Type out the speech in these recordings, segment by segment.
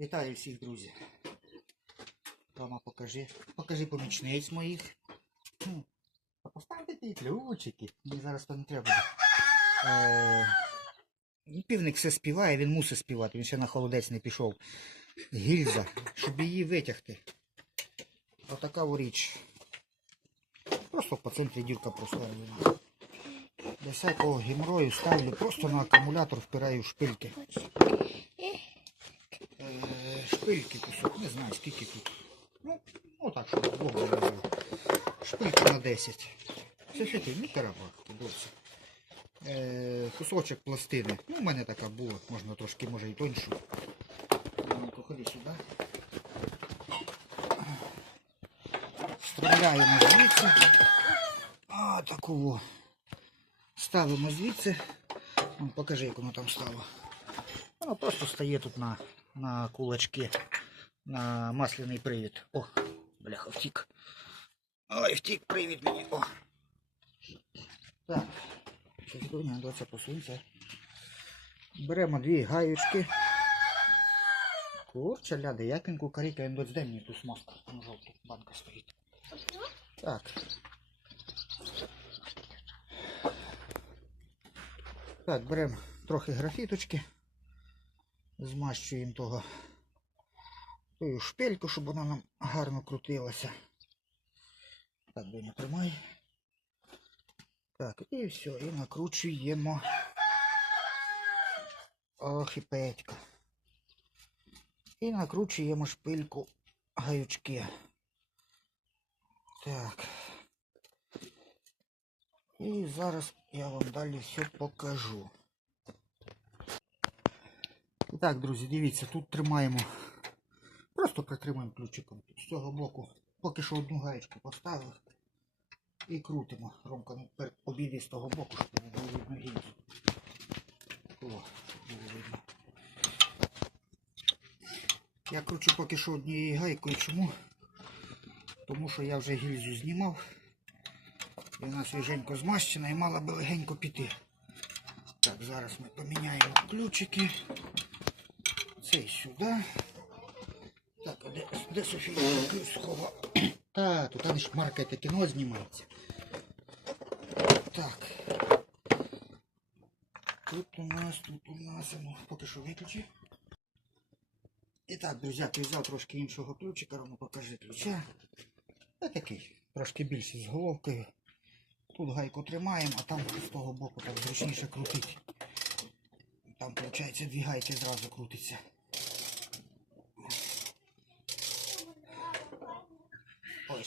Вітаю всіх, друзі. Рома, покажи. Покажи помічниць моїх. А Поставте ті ключики. Мені зараз то не треба. Е, Півник все співає, він мусить співати, він ще на холодець не пішов. Гільза, щоб її витягти. Отака во річ. Просто по центрі дірка просверлена. Без всякого геморою ставлю, просто на акумулятор впираю шпильки. Шпильки кусок, не знаю скільки тут. Ну, ну так, щоб двох вивезли. Шпильки на 10. Це що ти, не терабахти, досі. Е, кусочок пластини. Ну, у мене така була, можна трошки, може і тоньшу. Ходи сюди. Вставляємо звідси. А, таку. Ставимо звідси. Ну, покажи, як воно там стало. Воно просто стає тут на, на кулачки, на масляний привід. О, бляха, втік. Ой, втік привід мені. О. Так. Щось дурня, доця посунься. Беремо дві гаючки. Курча ляде, як він кукарікає, він доць мені ту смазку. Там жовту банка стоїть. Так. Так, беремо трохи графіточки. Змащуємо того тою шпильку, щоб вона нам гарно крутилася. Так, Доня, тримай. Так, і все, і накручуємо. Ох, і петька. І накручуємо шпильку гаючки. Так. І зараз я вам далі все покажу. І так, друзі, дивіться, тут тримаємо. Просто притримуємо ключиком. З цього боку поки що одну гаєчку поставив. І крутимо. Ромка ну, обійди з того боку, щоб не було видно гільзу. О, було видно. Я кручу поки що однією гайкою. Чому? Тому що я вже гільзу знімав. І вона свіженько змащена і мала би легенько піти. Так, зараз ми поміняємо ключики. Цей сюди. Так, а де, де Софія ключ сховав? Та, тут там ж маркете кіно знімається. Так. Тут у нас, тут у нас, ну, поки що виключи. І так, друзі, я взяв трошки іншого ключика, Рома покажи ключа. Ось такий, трошки більший з головкою. Тут гайку тримаємо, а там з того боку так зручніше крутить. Там, виходить, дві гайки зразу крутиться.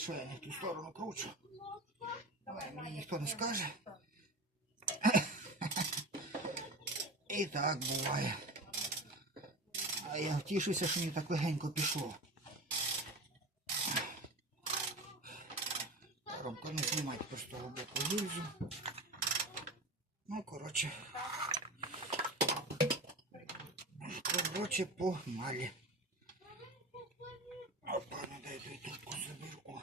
Що я не в ту сторону кручу? Давай, мені ніхто не скаже. І так буває. А я втішуся, що мені так легенько пішло. Ромко, не знімайте просто того боку гільзу. Ну, коротше. Коротше, погнали. Опа, ну дай я трубку заберу. О.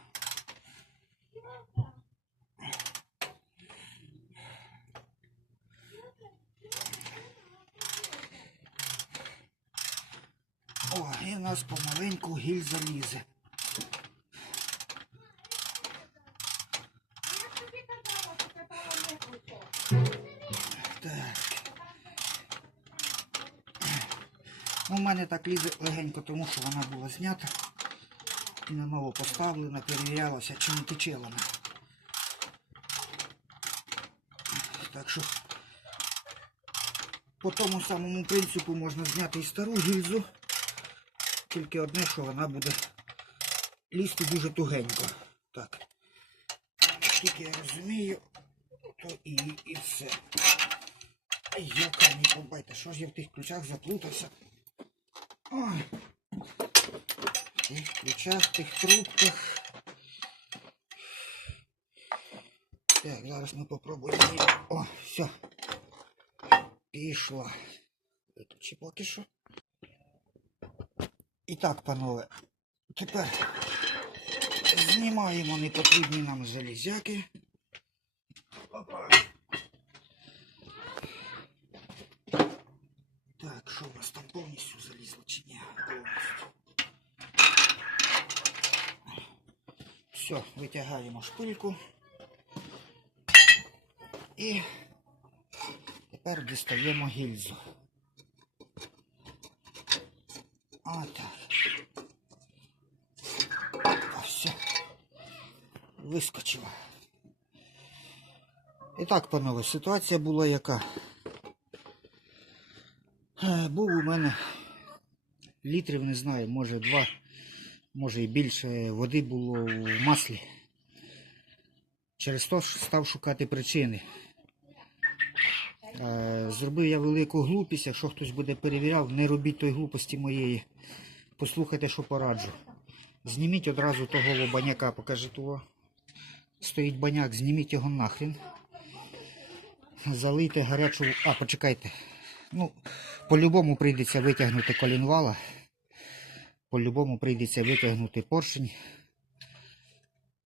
О, і у нас помаленьку гільза лізе. Так. Ну, у мене так лізе легенько, тому що вона була знята і наново поставлена, перевірялася, чи не тече вона. Так що по тому самому принципу можна зняти і стару гільзу. Тільки одне, що вона буде лізти дуже тугенько. Так. Тільки я розумію, то і, і все. Яка не побайте, що ж я в тих ключах заплутався. Ой. В тих ключах, в тих трубках. Так, зараз ми попробуємо. О, все. Пішла. Виключи поки що. І так, панове, тепер знімаємо непотрібні нам залізяки. Опа. Так, що у нас там повністю залізло чи ні? Повністю. Все, витягаємо шпильку. І тепер дістаємо гільзу. Отак. А все. Вискочила. І так, панове, ситуація була яка. Е, Був у мене літрів, не знаю, може два, може і більше води було в маслі. Через то став шукати причини. Е, Зробив я велику глупість, якщо хтось буде перевіряв, не робіть той глупості моєї. Послухайте, що пораджу. Зніміть одразу того лобаняка, покажи того. Стоїть баняк, зніміть його нахрен. Залийте гарячу. А, почекайте. Ну, по-любому прийдеться витягнути колінвала. По-любому прийдеться витягнути поршень.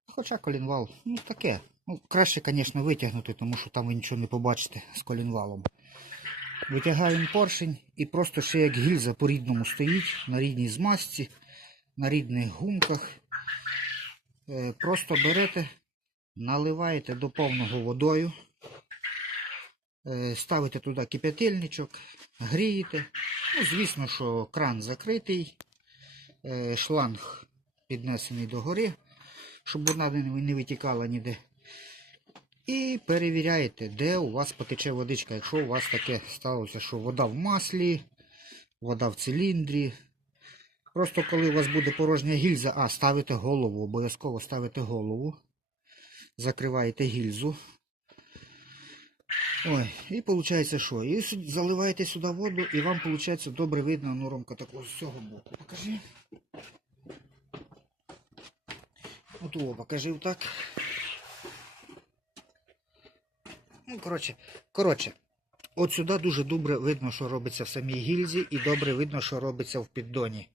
Хоча колінвал, ну таке. Ну, краще, звісно, витягнути, тому що там ви нічого не побачите з колінвалом. Витягаємо поршень і просто ще як гільза по-рідному стоїть на рідній змазці, на рідних гумках. Е, Просто берете, наливаєте до повного водою, е, ставите туди кип'ятильничок, грієте. Ну, звісно, що кран закритий, е, шланг піднесений догори, щоб вона не витікала ніде. І перевіряєте, де у вас потече водичка. Якщо у вас таке сталося, що вода в маслі, вода в циліндрі. Просто коли у вас буде порожня гільза, а ставите голову, обов'язково ставите голову, закриваєте гільзу. Ой, і виходить, що? І заливаєте сюди воду, і вам виходить добре видно ну, Ромка, такого з цього боку. Покажи. От о, покажи так. Ну, коротше, коротше, от сюди дуже добре видно, що робиться в самій гільзі, і добре видно, що робиться в піддоні.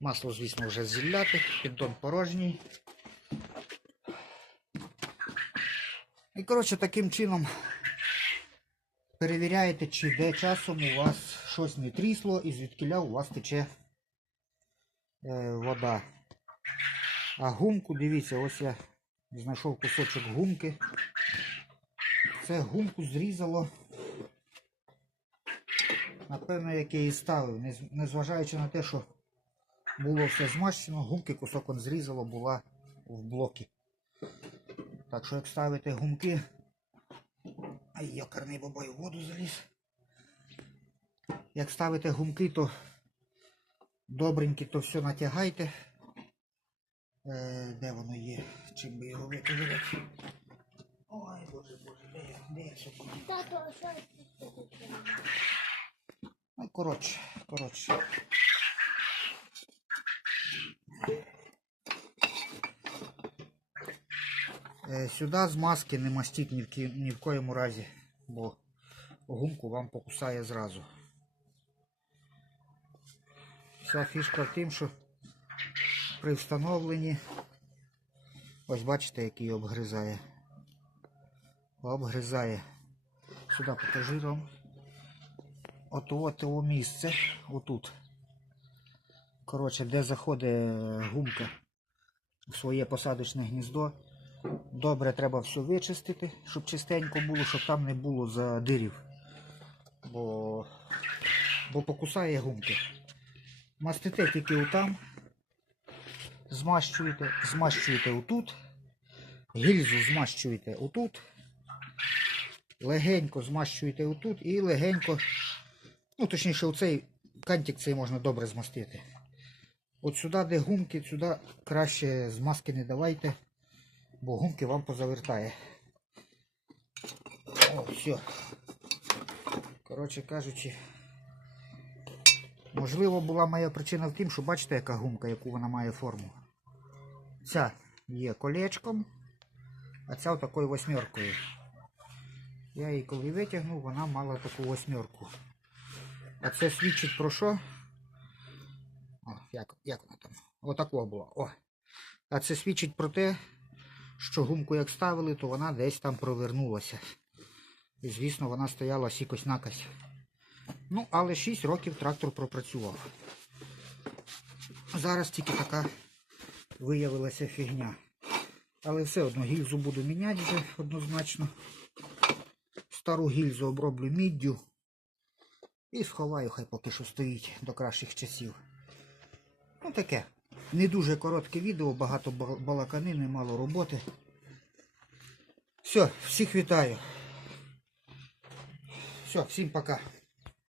Масло, звісно, вже зілляти, піддон порожній. І, коротше, таким чином перевіряєте, чи де часом у вас щось не трісло і звідкиля у вас тече е, вода. А гумку, дивіться, ось я знайшов кусочок гумки. Це гумку зрізало. Напевно, як я її ставив, незважаючи на те, що було все змащено, гумки кусок зрізало була в блокі. Так що як ставите гумки. Ай, йокарний бабай в воду заліз. Як ставите гумки, то добренькі, то все натягайте. Е, де воно є? Чим би його викидати? Ой, боже, боже, де? Де я сьогодні? Тато, а що це таке? Ну, коротше, коротше. Е, Сюди з маски не мастіть ні в, ки- ні в коєму разі, бо гумку вам покусає зразу. Вся фішка в тім, що при встановленні, ось бачите, який обгризає. Обгризає. Сюди покажи Ром. От от того місце, отут. Коротше, де заходить е, гумка в своє посадочне гніздо. Добре треба все вичистити, щоб чистенько було, щоб там не було задирів. Бо, бо покусає гумки. Мастите тільки отам. Змащуєте, змащуєте отут. Гільзу змащуєте отут. Легенько змащуєте отут і легенько Ну, точніше, оцей кантик цей можна добре змастити. От сюди, де гумки, сюди краще змазки не давайте, бо гумки вам позавертає. О, все. Коротше кажучи, можливо, була моя причина в тім, що бачите, яка гумка, яку вона має форму. Ця є колечком, а ця отакою восьмеркою. Я її коли витягнув, вона мала таку восьмерку. А це свідчить про що? О, як, як вона там? Отако було. О. А це свідчить про те, що гумку як ставили, то вона десь там провернулася. І звісно, вона стояла сікось накась. Ну, але 6 років трактор пропрацював. Зараз тільки така виявилася фігня. Але все одно гільзу буду міняти вже однозначно. Стару гільзу оброблю міддю. І сховаю, хай поки що стоїть до кращих часів. Ну таке. Не дуже коротке відео, багато ба- балаканини, мало роботи. Все, всіх вітаю. Все, всім пока.